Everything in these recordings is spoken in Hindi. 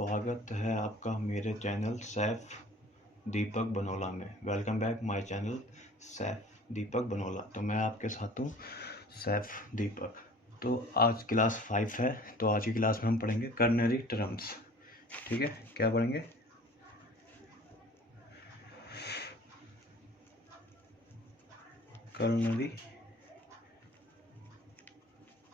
स्वागत है आपका मेरे चैनल सैफ दीपक बनोला में। Welcome back my channel chef Deepak Banola. तो मैं आपके साथ हूँ सैफ दीपक। तो आज क्लास 5 है, तो आज की क्लास में हम पढ़ेंगे कर्नरी टर्म्स। ठीक है, क्या पढ़ेंगे? कर्नरी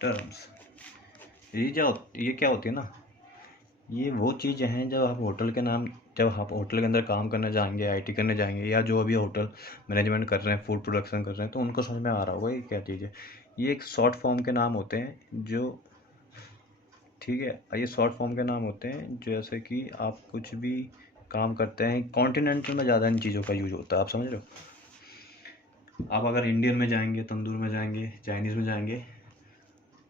टर्म्स। ये क्या होती है ना, ये वो चीज़ें हैं जब आप होटल के अंदर काम करने जाएंगे, आईटी करने जाएंगे, या जो अभी होटल मैनेजमेंट कर रहे हैं, फूड प्रोडक्शन कर रहे हैं, तो उनको समझ में आ रहा होगा ये क्या चीज़ है। ये एक शॉर्ट फॉर्म के नाम होते हैं जो, ठीक है, ये शॉर्ट फॉर्म के नाम होते हैं। जैसे कि आप कुछ भी काम करते हैं, कॉन्टिनेंटल में ज़्यादा इन चीज़ों का यूज होता है, आप समझ रहे हो। आप अगर इंडियन में जाएंगे, तंदूर में जाएंगे, चाइनीज़ में जाएंगे,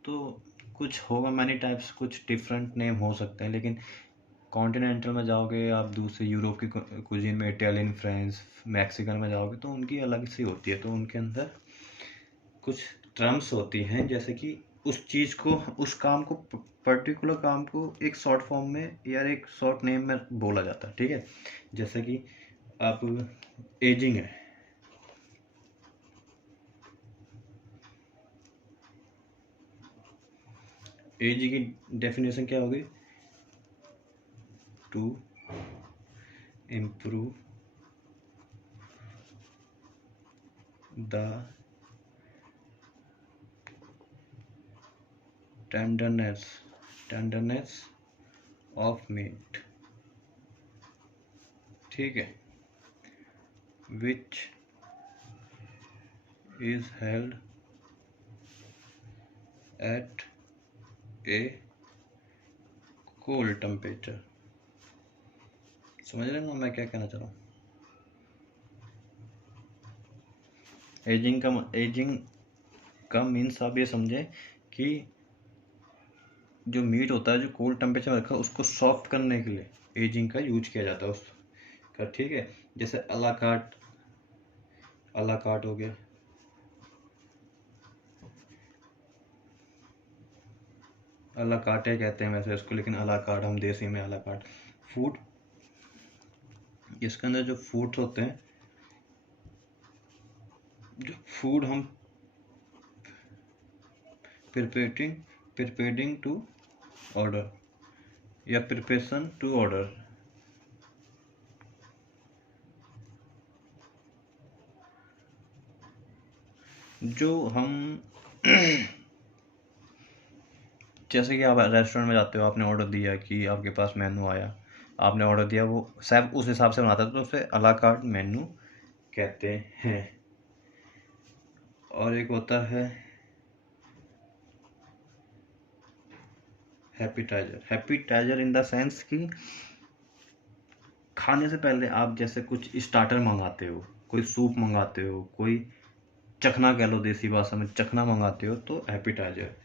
तो कुछ होगा, मैनी टाइप्स, कुछ डिफरेंट नेम हो सकते हैं। लेकिन कॉन्टिनेंटल में जाओगे आप, दूसरे यूरोप की कुजीन में, इटालियन, फ्रेंच, मैक्सिकन में जाओगे, तो उनकी अलग सी होती है। तो उनके अंदर कुछ टर्म्स होती हैं, जैसे कि उस चीज़ को, उस काम को, पर्टिकुलर काम को एक शॉर्ट फॉर्म में या एक शॉर्ट नेम में बोला जाता है। ठीक है, जैसे कि आप, एजिंग है, एज की डेफिनेशन क्या होगी? To improve the tenderness of meat. ठीक है, which is held at a cold temperature. समझ रहे हैं ना मैं क्या कहना चाह रहा हूँ? एजिंग का मीन्स आप ये समझें कि जो मीट होता है, जो कोल्ड टेम्परेचर में रखा है, उसको सॉफ्ट करने के लिए एजिंग का यूज किया जाता है उसका। ठीक है, जैसे अलाकार्ट हो गया, अलाकार्टे कहते हैं वैसे उसको, लेकिन अलाकार्ट हम देसी में अलाकार्ट फूड। इसके अंदर जो फूड्स होते हैं, जो फूड हम प्रिपेयरिंग टू ऑर्डर या प्रिपरेशन टू ऑर्डर, जो हम जैसे कि आप रेस्टोरेंट में जाते हो, आपने ऑर्डर दिया कि आपके पास मेनू आया, आपने ऑर्डर दिया, वो सब उस हिसाब से बनाता है, तो उसे अला कार्ट मेनू कहते हैं। और एक होता है हैप्पीटाइजर इन द सेंस कि खाने से पहले आप जैसे कुछ स्टार्टर मंगाते हो, कोई सूप मंगाते हो, कोई चखना कह लो, देसी भाषा में चखना मंगाते हो, तो appetiser.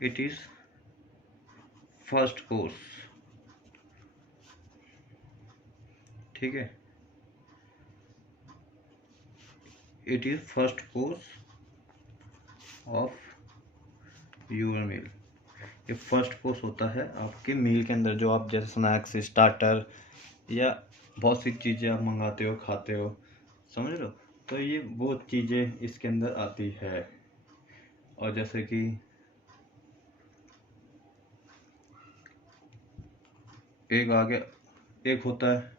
It is first course. ठीक है, it is first course of your meal. ये फर्स्ट कोर्स होता है आपके मील के अंदर, जो आप जैसे स्नैक्स, स्टार्टर या बहुत सी चीज़ें आप मंगाते हो, खाते हो, समझ लो। तो ये वो चीज़ें इसके अंदर आती है। और जैसे कि एक आगे एक होता है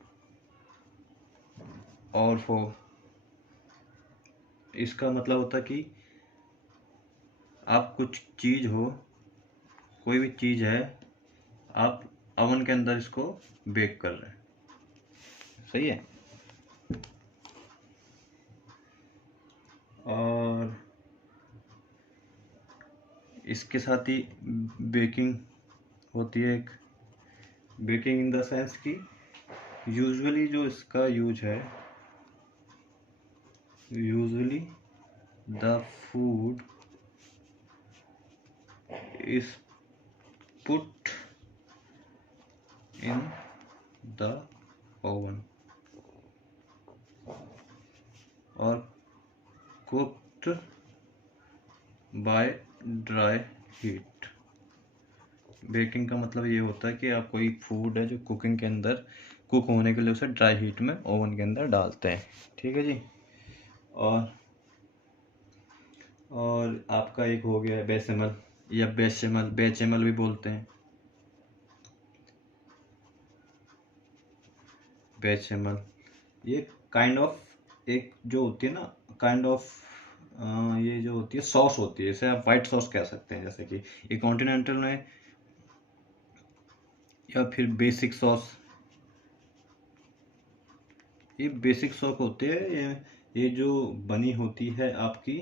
और वो, इसका मतलब होता है कि आप कुछ चीज़ हो, कोई भी चीज़ है, आप अवन के अंदर इसको बेक कर रहे हैं। सही है। और इसके साथ ही बेकिंग होती है। एक बेकिंग इन द सेंस कि यूजुअली जो इसका यूज है, usually the food is put in the oven और cooked by dry heat. Baking का मतलब ये होता है कि आप कोई फूड है जो कुकिंग के अंदर कुक होने के लिए उसे ड्राई हीट में ओवन के अंदर डालते हैं। ठीक है जी। और आपका एक हो गया बेशेमल या बेशेमल, बेचेमल भी बोलते हैं। बेचेमल ये काइंड ऑफ एक जो होती है ना, काइंड ऑफ ये जो होती है सॉस होती है, इसे आप वाइट सॉस कह सकते हैं। जैसे कि ये कॉन्टिनेंटल में, या फिर बेसिक सॉस, ये बेसिक सॉस होते हैं। ये जो बनी होती है आपकी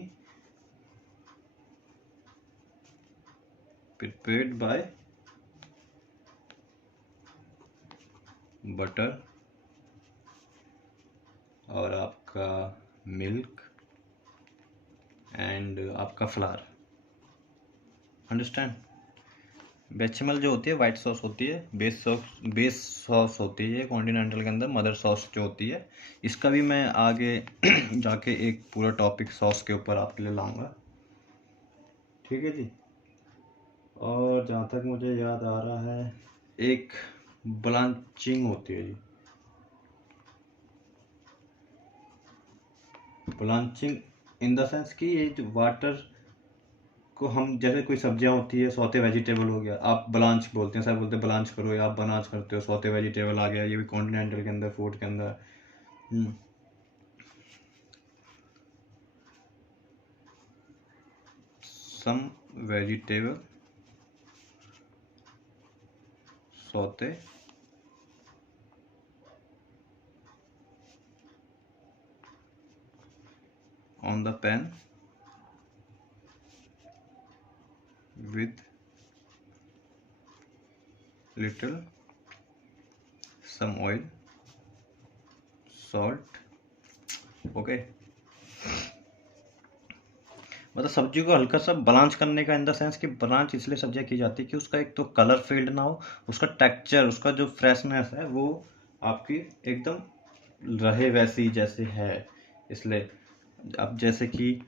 प्रिपेयर्ड बाय बटर और आपका मिल्क एंड आपका फ्लावर। अंडरस्टैंड। बेचेमल जो होती है वाइट सॉस होती है, बेस सॉस होती है कॉन्टिनेंटल के अंदर, मदर सॉस जो होती है। इसका भी मैं आगे जाके एक पूरा टॉपिक सॉस के ऊपर आपके लिए लाऊंगा। ठीक है जी। और जहाँ तक मुझे याद आ रहा है, एक ब्लांचिंग होती है जी। ब्लांचिंग इन द सेंस कि ये जो वाटर को हम, जैसे कोई सब्जियां होती है, सौते वेजिटेबल हो गया, आप ब्लांच बोलते हैं, सब बोलते हैं ब्लांच करो या आप बनाच करते हो, सौते वेजिटेबल आ गया, ये भी कॉन्टिनेंटल के अंदर फूड के अंदर। Some vegetable sauté on the pan with little some oil, salt। Okay. मतलब सब्जी को हल्का सा ब्लांच करने का, इन द सेंस कि ब्लांच इसलिए सब्जियां की जाती है कि उसका एक तो कलर फेल्ड ना हो, उसका टेक्सचर, उसका जो फ्रेशनेस है वो आपकी एकदम रहे वैसी जैसे है। इसलिए अब जैसे कि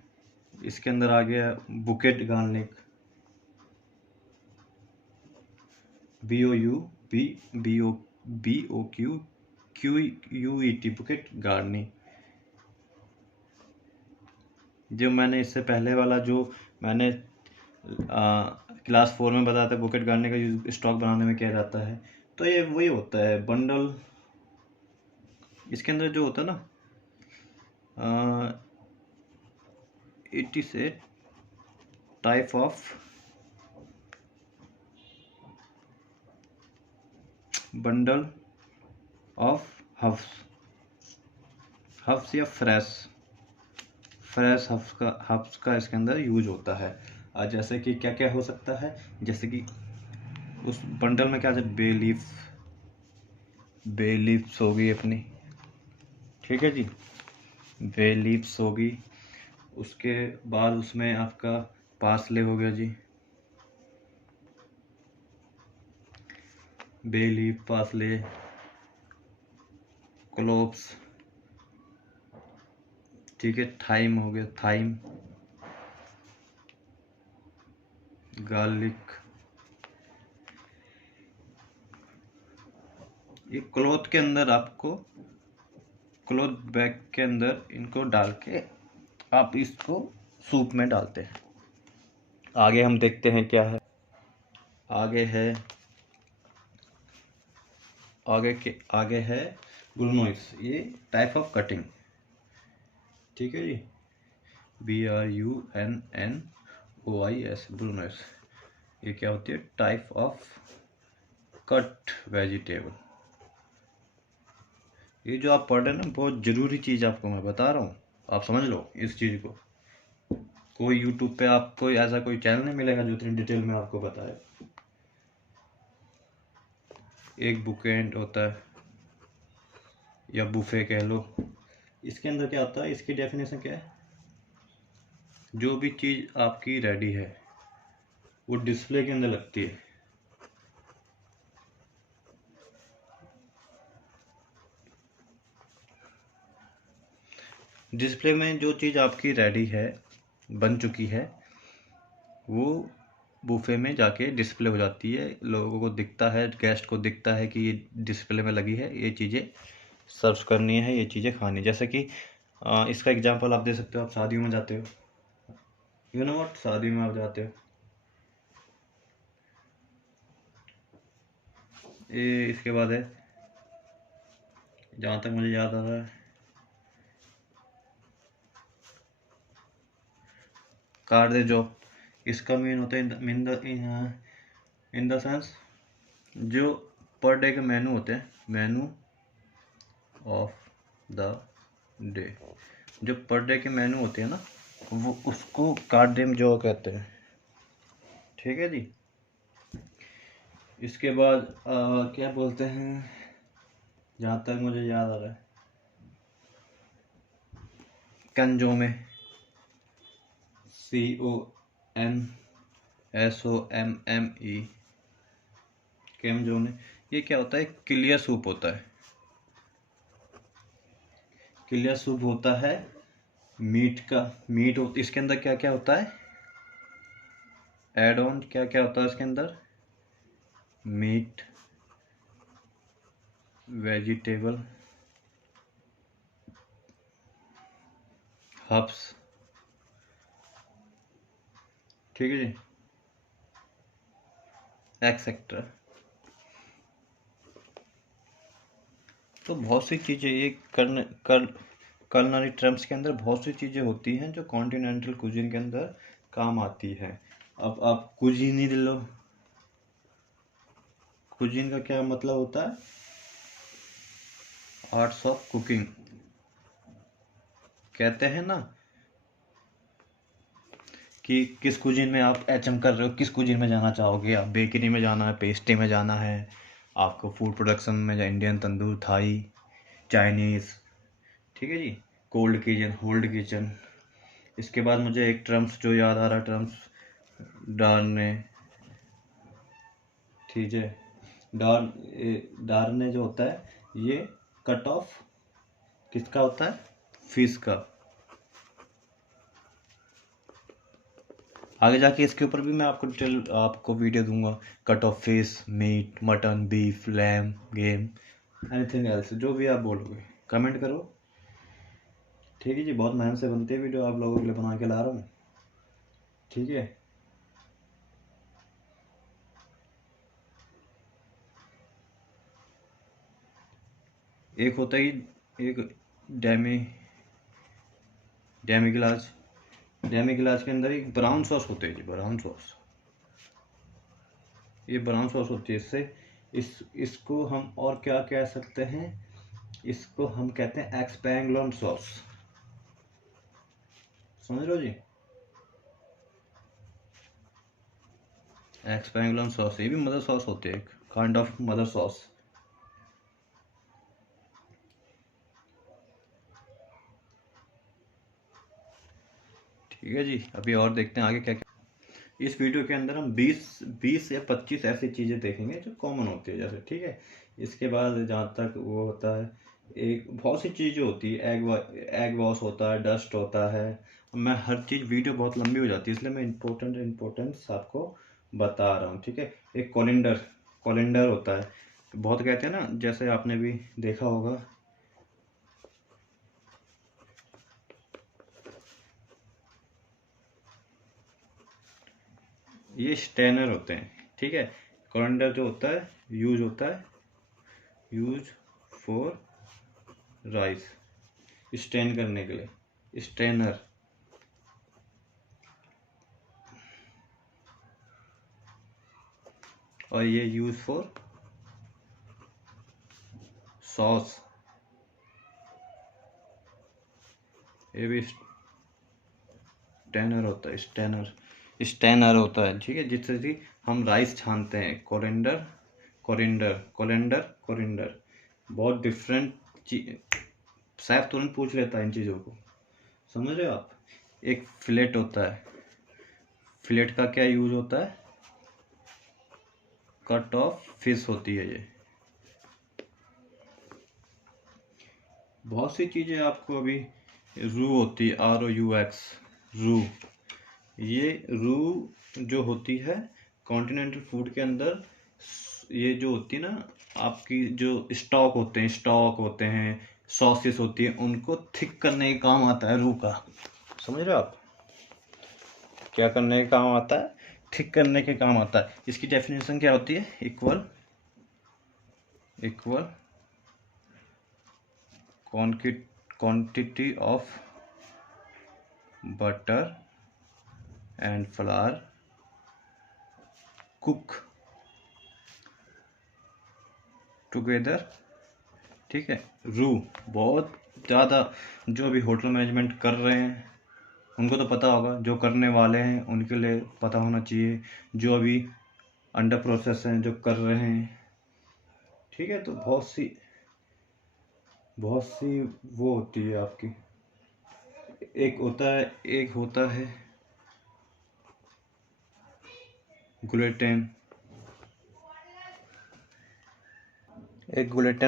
इसके अंदर आ गया bouquet garlic, BOUQUET, bouquet garlic. जो मैंने इससे पहले वाला जो मैंने क्लास 4 में बताया था, बुकेट गार्डनिंग का यूज स्टॉक बनाने में किया जाता है, तो ये वही होता है बंडल। इसके अंदर जो होता है ना, it is a type of bundle of herbs या फ्रेश हब्स का इसके अंदर यूज होता है। जैसे कि क्या क्या हो सकता है, जैसे कि उस बंडल में क्या है, बे लीव्स होगी अपनी। ठीक है जी, बे लीव्स होगी। उसके बाद उसमें आपका पार्सले हो गया जी, बे लीफ, पार्सले, क्लोव्स। ठीक है, थाइम हो गया, थाइम, गार्लिक। ये क्लॉथ के अंदर आपको, क्लॉथ बैग के अंदर इनको डाल के आप इसको सूप में डालते हैं। आगे हम देखते हैं क्या है। आगे है बुलनोइस, ये टाइप ऑफ कटिंग। ठीक है जी, BRUNNOIS, बुलनोइस। ये क्या होती है, टाइप ऑफ कट वेजिटेबल। ये जो आप पढ़ रहे हैं ना, बहुत ज़रूरी चीज़ आपको मैं बता रहा हूँ, आप समझ लो इस चीज़ को। कोई यूट्यूब पे आपको ऐसा कोई चैनल नहीं मिलेगा जो इतनी डिटेल में आपको बताए। एक बुकेट होता है या बुफे कह लो, इसके अंदर क्या होता है, इसकी डेफिनेशन क्या है, जो भी चीज़ आपकी रेडी है वो डिस्प्ले के अंदर लगती है। डिस्प्ले में जो चीज़ आपकी रेडी है, बन चुकी है, वो बूफे में जाके डिस्प्ले हो जाती है, लोगों को दिखता है, गेस्ट को दिखता है कि ये डिस्प्ले में लगी है, ये चीज़ें सर्व करनी है, ये चीज़ें खानी। जैसे कि इसका एग्जांपल आप दे सकते हो, आप शादियों में जाते हो, यू नो व्हाट, शादी में आप जाते हो, ये इसके बाद है, जहाँ तक मुझे याद आ रहा है, कार्ड दे जॉब, इसका मीन होता है इन द सेंस जो पर डे के मेनू होते हैं, मेनू ऑफ द डे, जो पर डे के मेनू होते हैं ना, वो उसको कार्ड डेम जो कहते हैं। ठीक है जी। इसके बाद क्या बोलते हैं, जहाँ तक मुझे याद आ रहा है, कंजो में, CONSOMME, केमजो में, ये क्या होता है, क्लियर सूप होता है, क्लियर सूप होता है मीट का, इसके अंदर क्या क्या होता है, एड ऑन क्या क्या होता है इसके अंदर, मीट, वेजिटेबल, हर्ब्स, ठीक है जी, एक्सेट्रा। तो बहुत सी चीज़ें ये कलनरी टर्म्स के अंदर बहुत सी चीज़ें होती हैं जो कॉन्टिनेंटल कुजीन के अंदर काम आती है। अब आप कुजीन ही ले लो, कुजीन का क्या मतलब होता है, आर्ट्स ऑफ कुकिंग, कहते हैं ना कि किस कुजीन में आप एचएम कर रहे हो, किस कुजीन में जाना चाहोगे, आप बेकरी में जाना है, पेस्ट्री में जाना है, आपको फूड प्रोडक्शन में इंडियन, तंदूर, थाई, चाइनीज़, ठीक है जी, कोल्ड किचन, होल्ड किचन। इसके बाद मुझे एक टर्म्स जो याद आ रहा, टर्म्स डार्ने, ठीक है, डार्ने जो होता है ये कट ऑफ किसका होता है, फिश का। आगे जाके इसके ऊपर भी मैं आपको वीडियो दूंगा, cut of fish, meat, mutton, beef, lamb, game, anything else, जो भी आप बोलोगे कमेंट करो। ठीक है जी, बहुत मेहनत से बनती है वीडियो, आप लोगों के लिए बना के ला रहा हूँ। ठीक है, एक होता है एक डेमी डेमी गिलास, डेमी गिलास के अंदर एक ब्राउन सॉस होते है जी, ब्राउन सॉस, ये ब्राउन सॉस होती है, इसको हम और क्या कह सकते हैं, इसको हम कहते हैं एक्सपैंगलोन सॉस, समझ लो जी, एक्सपैंगलोन सॉस, ये भी मदर सॉस होती है, काइंड ऑफ मदर सॉस। ठीक है जी, अभी और देखते हैं आगे क्या क्या। इस वीडियो के अंदर हम 20 या 25 ऐसी चीज़ें देखेंगे जो कॉमन होती है, जैसे, ठीक है। इसके बाद जहाँ तक वो होता है, एक बहुत सी चीज़ें होती है, एग वॉश होता है, डस्ट होता है, मैं हर चीज़, वीडियो बहुत लंबी हो जाती है, इसलिए मैं इम्पोर्टेंस आपको बता रहा हूँ, ठीक है। एक कोलिंडर होता है, बहुत कहते हैं ना, जैसे आपने भी देखा होगा, ये स्टेनर होते हैं, ठीक है। कोलिंडर जो होता है यूज फॉर राइस, स्टेन करने के लिए, स्टेनर। और ये यूज फॉर सॉस, ये भी स्टेनर होता है, ठीक है, जिससे कि हम राइस छानते हैं, कोरिंडर, बहुत डिफरेंट चीज, सैफ तुरंत पूछ लेता है इन चीज़ों को, समझ रहे हो आप। एक फिलेट होता है, फिलेट का क्या यूज होता है, कट ऑफ फिश होती है ये। बहुत सी चीज़ें आपको अभी, रू होती है, ROUX, रू, ये रू जो होती है कॉन्टिनेंटल फूड के अंदर, ये जो होती है ना आपकी, जो स्टॉक होते हैं, सॉसेस होती है, उनको थिक करने का काम आता है रू का। समझ रहे हो आप? क्या करने का काम आता है? थिक करने के काम आता है। इसकी डेफिनेशन क्या होती है? Equal quantity of butter and flower cook together. ठीक है, रू बहुत ज़्यादा जो भी होटल मैनेजमेंट कर रहे हैं उनको तो पता होगा, जो करने वाले हैं उनके लिए पता होना चाहिए, जो अभी अंडर प्रोसेस हैं, जो कर रहे हैं। ठीक है, तो बहुत सी वो होती है आपकी। एक होता है ग्लूटेन,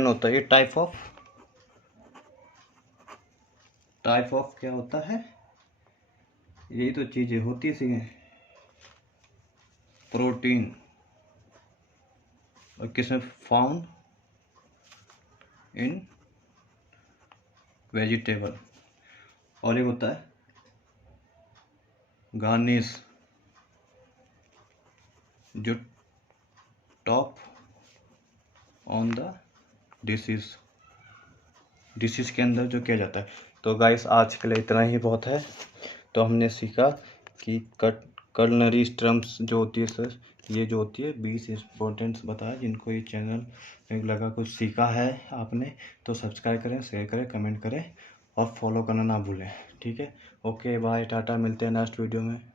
होता है। ये टाइप ऑफ क्या होता है? यही तो चीजें होती है सी, प्रोटीन, और किसमें फाउंड इन वेजिटेबल। और एक होता है गार्निश, जो टॉप ऑन द डिशेस के अंदर जो किया जाता है। तो गाइस आज के लिए इतना ही बहुत है। तो हमने सीखा कि कलनरी टर्म्स जो होती है सर, ये जो होती है 20 इंपॉर्टेंट्स बताया। जिनको ये चैनल में लगा कुछ सीखा है आपने, तो सब्सक्राइब करें, शेयर करें, कमेंट करें और फॉलो करना ना भूलें। ठीक है, ओके बाय, टाटा, मिलते हैं नेक्स्ट वीडियो में।